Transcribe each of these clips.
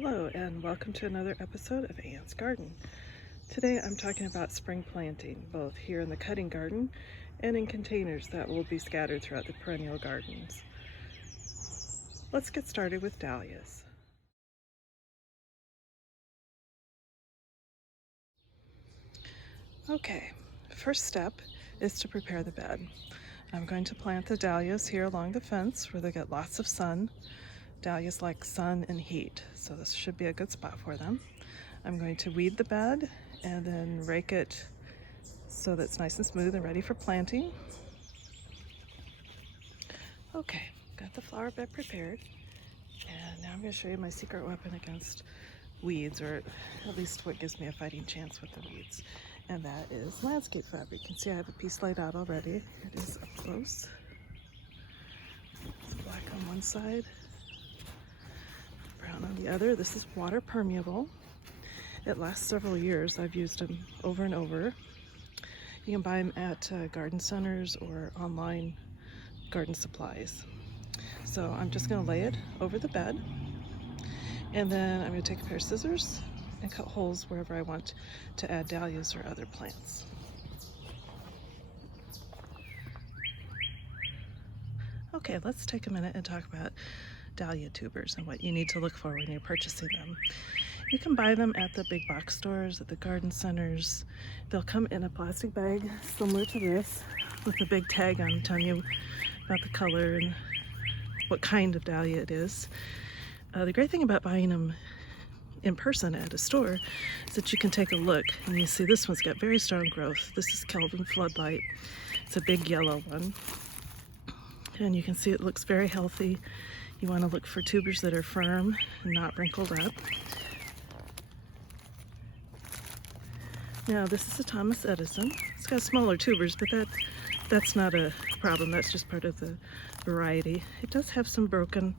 Hello and welcome to another episode of Anne's Garden. Today I'm talking about spring planting, both here in the cutting garden and in containers that will be scattered throughout the perennial gardens. Let's get started with dahlias. Okay, first step is to prepare the bed. I'm going to plant the dahlias here along the fence where they get lots of sun. Dahlias like sun and heat, so this should be a good spot for them. I'm going to weed the bed and then rake it so that it's nice and smooth and ready for planting. Okay, got the flower bed prepared, and now I'm going to show you my secret weapon against weeds, or at least what gives me a fighting chance with the weeds, and that is landscape fabric. You can see I have a piece laid out already. It is up close. It's black on one side, brown on the other. This is water permeable. It lasts several years. I've used them over and over. You can buy them at garden centers or online garden supplies. So I'm just going to lay it over the bed, and then I'm going to take a pair of scissors and cut holes wherever I want to add dahlias or other plants. Okay, let's take a minute and talk about Dahlia tubers and what you need to look for when you're purchasing them. You can buy them at the big box stores, at the garden centers. They'll come in a plastic bag similar to this with a big tag on telling you about the color and what kind of dahlia it is. The great thing about buying them in person at a store is that you can take a look and you see this one's got very strong growth. This is Kelvin Floodlight. It's a big yellow one. And you can see it looks very healthy. You want to look for tubers that are firm and not wrinkled up. Now this is a Thomas Edison. It's got smaller tubers, but that's not a problem. That's just part of the variety. It does have some broken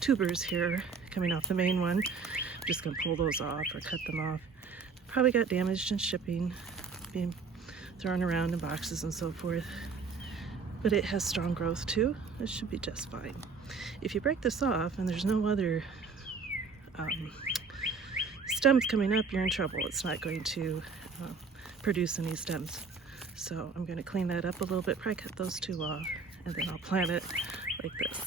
tubers here coming off the main one. I'm just going to pull those off or cut them off. Probably got damaged in shipping, being thrown around in boxes and so forth. But it has strong growth too. It should be just fine. If you break this off and there's no other stems coming up, you're in trouble. It's not going to produce any stems. So I'm going to clean that up a little bit, probably cut those two off, and then I'll plant it like this.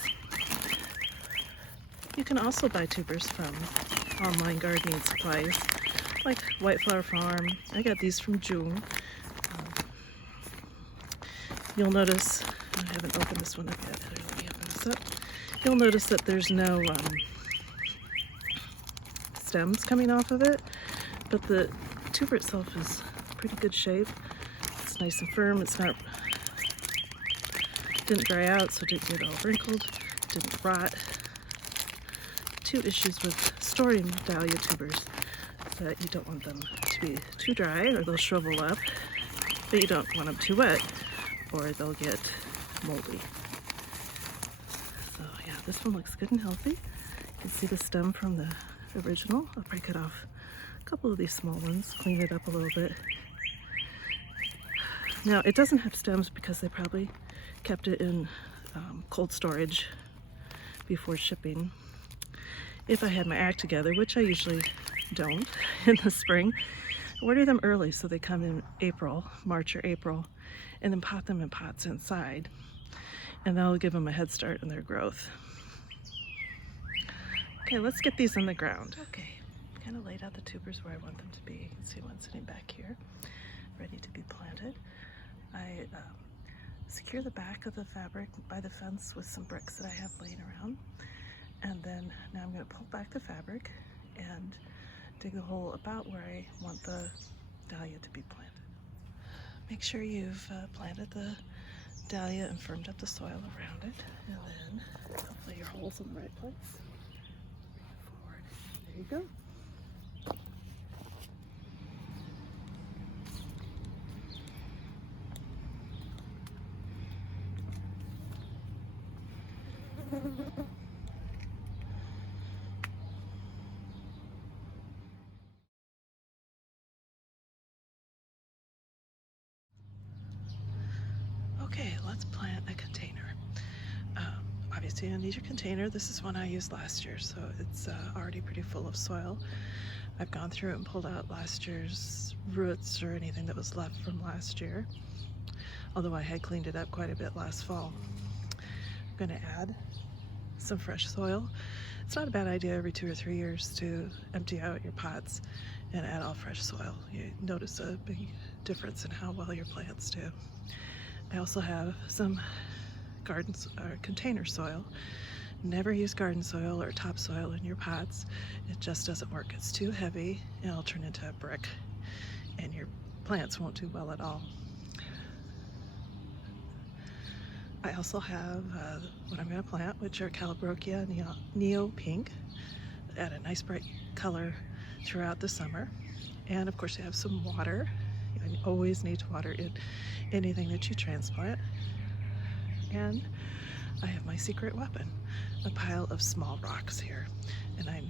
You can also buy tubers from online gardening supplies like White Flower Farm. I got these from June. You'll notice, I haven't opened this one up yet. Let me open this up. You'll notice that there's no stems coming off of it, but the tuber itself is pretty good shape. It's nice and firm. It's not, didn't dry out, so it didn't get all wrinkled, didn't rot. Two issues with storing dahlia tubers is that you don't want them to be too dry or they'll shrivel up, but you don't want them too wet or they'll get moldy. So yeah, this one looks good and healthy. You can see the stem from the original. I'll probably cut off a couple of these small ones, clean it up a little bit. Now it doesn't have stems because they probably kept it in cold storage before shipping. If I had my act together, which I usually don't in the spring, order them early so they come in April, March or April, and then pot them in pots inside, and that'll give them a head start in their growth. Okay, let's get these in the ground. Okay, kind of laid out the tubers where I want them to be. You can see one sitting back here, ready to be planted. I secure the back of the fabric by the fence with some bricks that I have laying around. And then now I'm going to pull back the fabric and dig a hole about where I want the dahlia to be planted. Make sure you've planted the dahlia and firmed up the soil around it, and then hopefully your hole's in the right place. Bring it forward. There you go. Okay, let's plant a container. obviously you'll need your container. This is one I used last year, so it's already pretty full of soil. I've gone through it and pulled out last year's roots or anything that was left from last year, although I had cleaned it up quite a bit last fall. I'm going to add some fresh soil. It's not a bad idea every 2 or 3 years to empty out your pots and add all fresh soil. You notice a big difference in how well your plants do. I also have some container soil. Never use garden soil or topsoil in your pots. It just doesn't work. It's too heavy and it'll turn into a brick and your plants won't do well at all. I also have what I'm going to plant, which are Calabrochia Neo Pink. Add a nice bright color throughout the summer. And of course you have some water. You always need to water anything that you transplant. And I have my secret weapon, a pile of small rocks here. And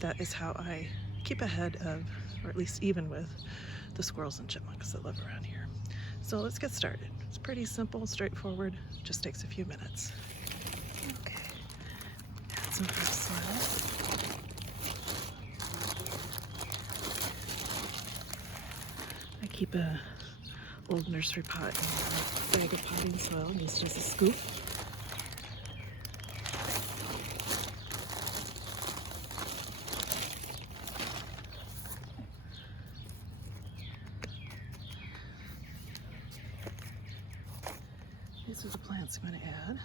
that is how I keep ahead of, or at least even with, the squirrels and chipmunks that live around here. So let's get started. It's pretty simple, straightforward, just takes a few minutes. Okay, add some fresh soil. I keep a old nursery pot and a bag of potting soil used as a scoop. These are the plants I'm going to add.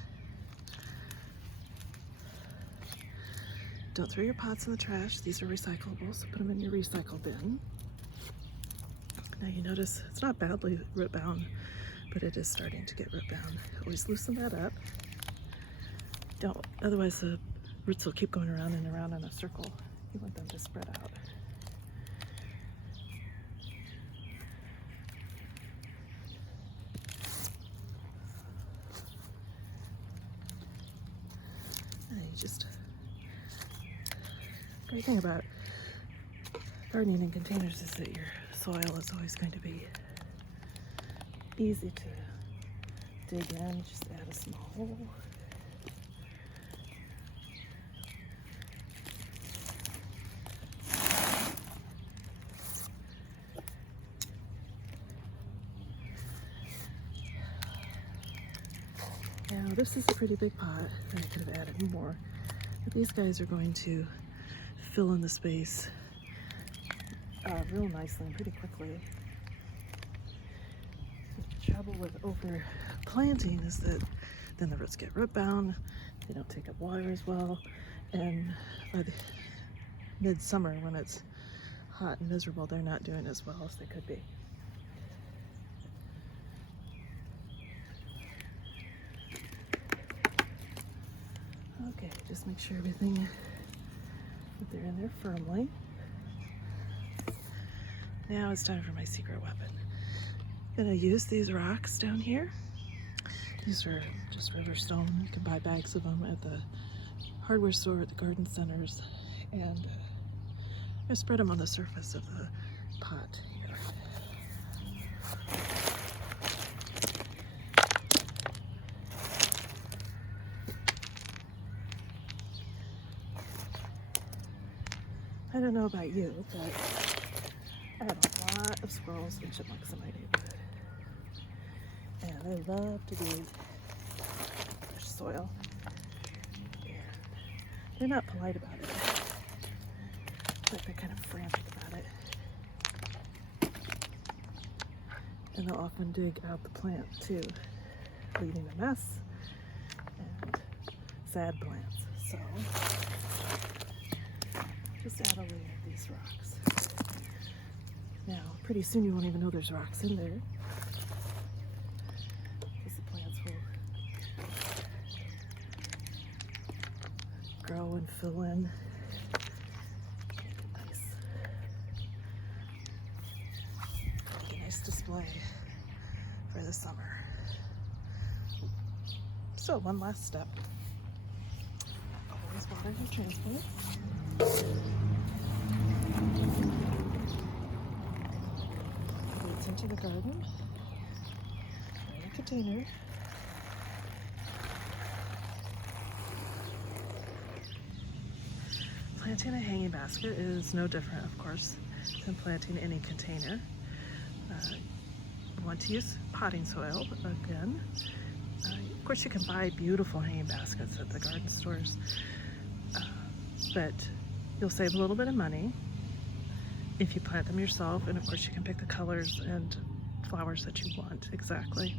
Don't throw your pots in the trash. These are recyclable, so put them in your recycle bin. Now you notice it's not badly root bound, but it is starting to get root bound. Always loosen that up. Otherwise the roots will keep going around and around in a circle. You want them to spread out. Great thing about gardening in containers is that your soil is always going to be easy to dig in. Just add a small hole. Now this is a pretty big pot, and I could have added more, but these guys are going to fill in the space real nicely and pretty quickly. The trouble with over planting is that then the roots get root bound, they don't take up water as well, and by the midsummer when it's hot and miserable, they're not doing as well as they could be. Okay, just make sure everything that they're in there firmly. Now it's time for my secret weapon. I'm gonna use these rocks down here. These are just river stone. You can buy bags of them at the hardware store, at the garden centers, and I spread them on the surface of the pot here. I don't know about you, but I have a lot of squirrels and chipmunks in my neighborhood. And they love to dig fresh soil. And they're not polite about it. But they're kind of frantic about it. And they'll often dig out the plant too, leaving a mess and sad plants. So just add a layer of these rocks. Now, pretty soon you won't even know there's rocks in there, because the plants will grow and fill in. Nice display for the summer. So, one last step. Always water your transplant. Roots into the garden, in a container. Planting a hanging basket is no different, of course, than planting any container. You want to use potting soil again. Of course, you can buy beautiful hanging baskets at the garden stores, but you'll save a little bit of money if you plant them yourself, and of course you can pick the colors and flowers that you want exactly.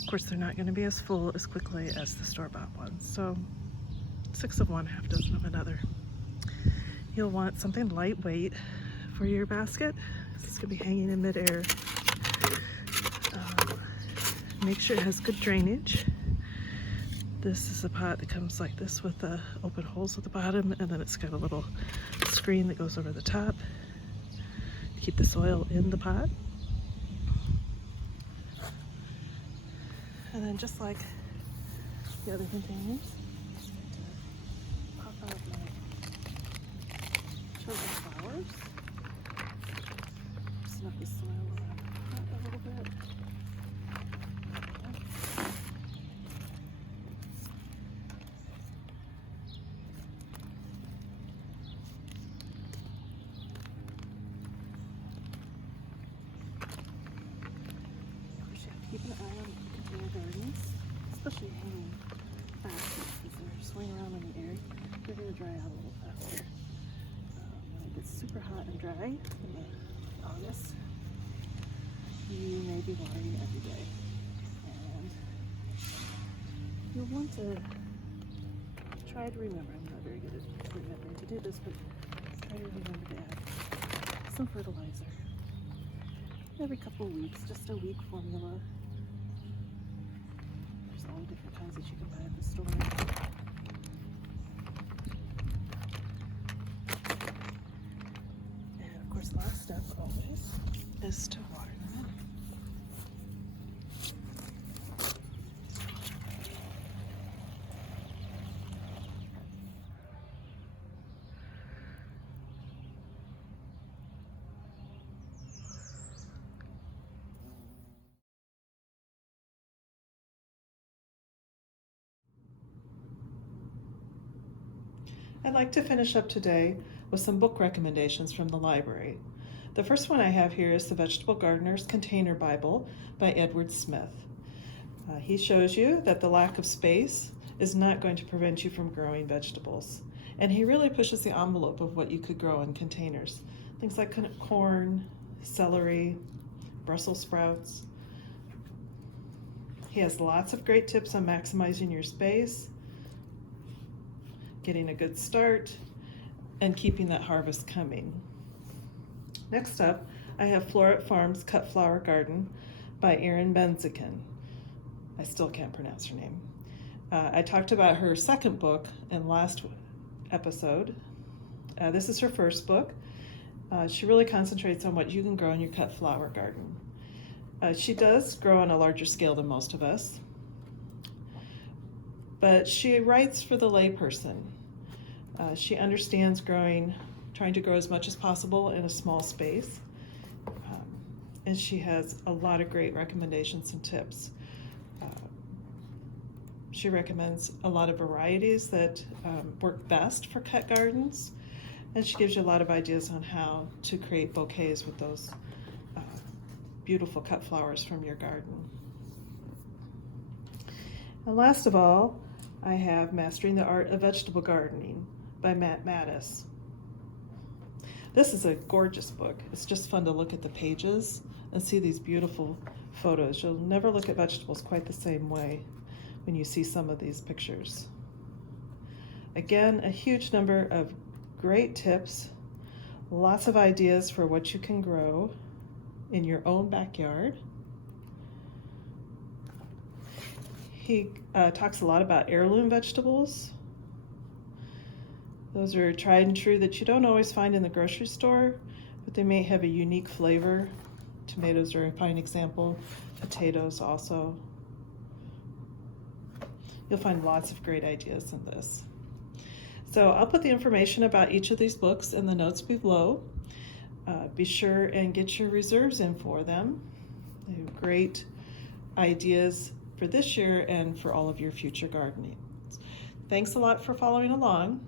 Of course, they're not going to be as full as quickly as the store-bought ones, so 6 of one, half dozen of another. You'll want something lightweight for your basket. This is going to be hanging in midair. Make sure it has good drainage. This is a pot that comes like this with the open holes at the bottom, and then it's got a little screen that goes over the top to keep the soil in the pot. And then just like the other containers, pop out my chosen flowers. Snug the soil around the pot a little bit. Keep an eye on container gardens, especially hanging baskets, because they're swinging around in the air. They're going to dry out a little faster. When it gets super hot and dry in August, you may be watering every day. And you'll want to try to remember, I'm not very good at remembering to do this, but try to remember to add some fertilizer every couple of weeks, just a week formula. There's all different kinds that you can buy at the store. And of course, last step always is to water them in. I'd like to finish up today with some book recommendations from the library. The first one I have here is The Vegetable Gardener's Container Bible by Edward Smith. He shows you that the lack of space is not going to prevent you from growing vegetables. And he really pushes the envelope of what you could grow in containers. Things like corn, celery, Brussels sprouts. He has lots of great tips on maximizing your space, getting a good start, and keeping that harvest coming. Next up, I have Floret Farm's Cut Flower Garden by Erin Benziken. I still can't pronounce her name. I talked about her second book in last episode. This is her first book. She really concentrates on what you can grow in your cut flower garden. She does grow on a larger scale than most of us, but she writes for the layperson. She understands trying to grow as much as possible in a small space, and she has a lot of great recommendations and tips. She recommends a lot of varieties that work best for cut gardens, and she gives you a lot of ideas on how to create bouquets with those beautiful cut flowers from your garden. And last of all, I have Mastering the Art of Vegetable Gardening by Mattis. This is a gorgeous book. It's just fun to look at the pages and see these beautiful photos. You'll never look at vegetables quite the same way when you see some of these pictures. Again, a huge number of great tips, lots of ideas for what you can grow in your own backyard. He talks a lot about heirloom vegetables. Those are tried and true that you don't always find in the grocery store, but they may have a unique flavor. Tomatoes are a fine example, potatoes also. You'll find lots of great ideas in this. So I'll put the information about each of these books in the notes below. Be sure and get your reserves in for them. They have great ideas for this year and for all of your future gardening. Thanks a lot for following along.